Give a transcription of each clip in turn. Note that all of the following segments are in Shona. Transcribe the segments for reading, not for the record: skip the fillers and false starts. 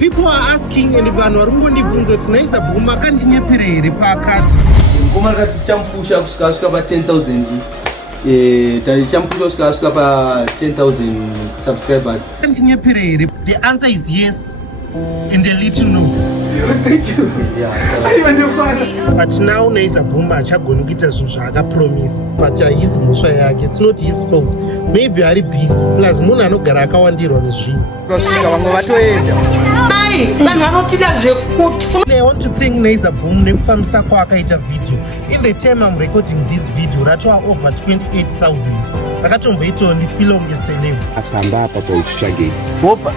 People are asking and vanhu vari kungondibvunza kuti Naiza boom akandinyepera here paakati. Ngoma ratichampusha kusvika pa 10,000. Tarichampusha kusvika pa 10,000 subscribers. Akandinyepera here? The answer is yes and a little no. Thank you. Yeah. But now Naiza boom achagona kuita zvinhu zvaakapromisa. But his Mhosva yake, it's not his fault. Maybe ari busy. Plus munhu anogara akawandirwa nezvinhu. Vamwe vatoenda. I want to thank Naiza boom nekufambisa kwaakaita video. In the time I'm recording this video, ratova over 28,000. Rakatomboitawo ndifile unge celeb. Afamba apa pauchitsvagei. Bopa.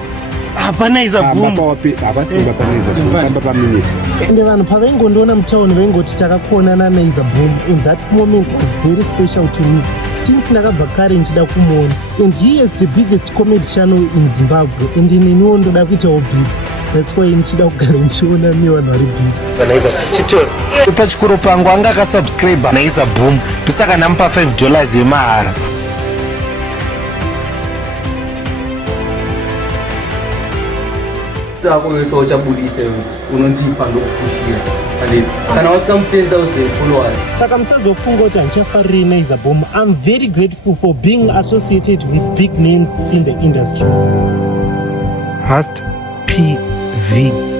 Apa Naiza boom. Avasimba pa Naiza boom. Famba pa minister. Ende vanhu pavaingondoona mutauni vaingoti takakuonana Naiza boom. And that moment was very special to me. Since ndakabva kare ndichida kumuona. And he is the biggest comedy channel in Zimbabwe. And ineniwo ndoda kuitawo big. That's why ndichida kugara ndichiona nevanhu vari big. Naiza chitori. Pachikoro pangu anga akasubscribe Naiza boom. Ndosaka ndamupa $5 yemahara. Takoisa uchabudisa unondipa ndokupushira. Kana wasvika mu 10,000 followers. Saka musazofunga kuti handichafariri Naiza boom. I'm very grateful for being associated with big names in the industry. Hasta PV.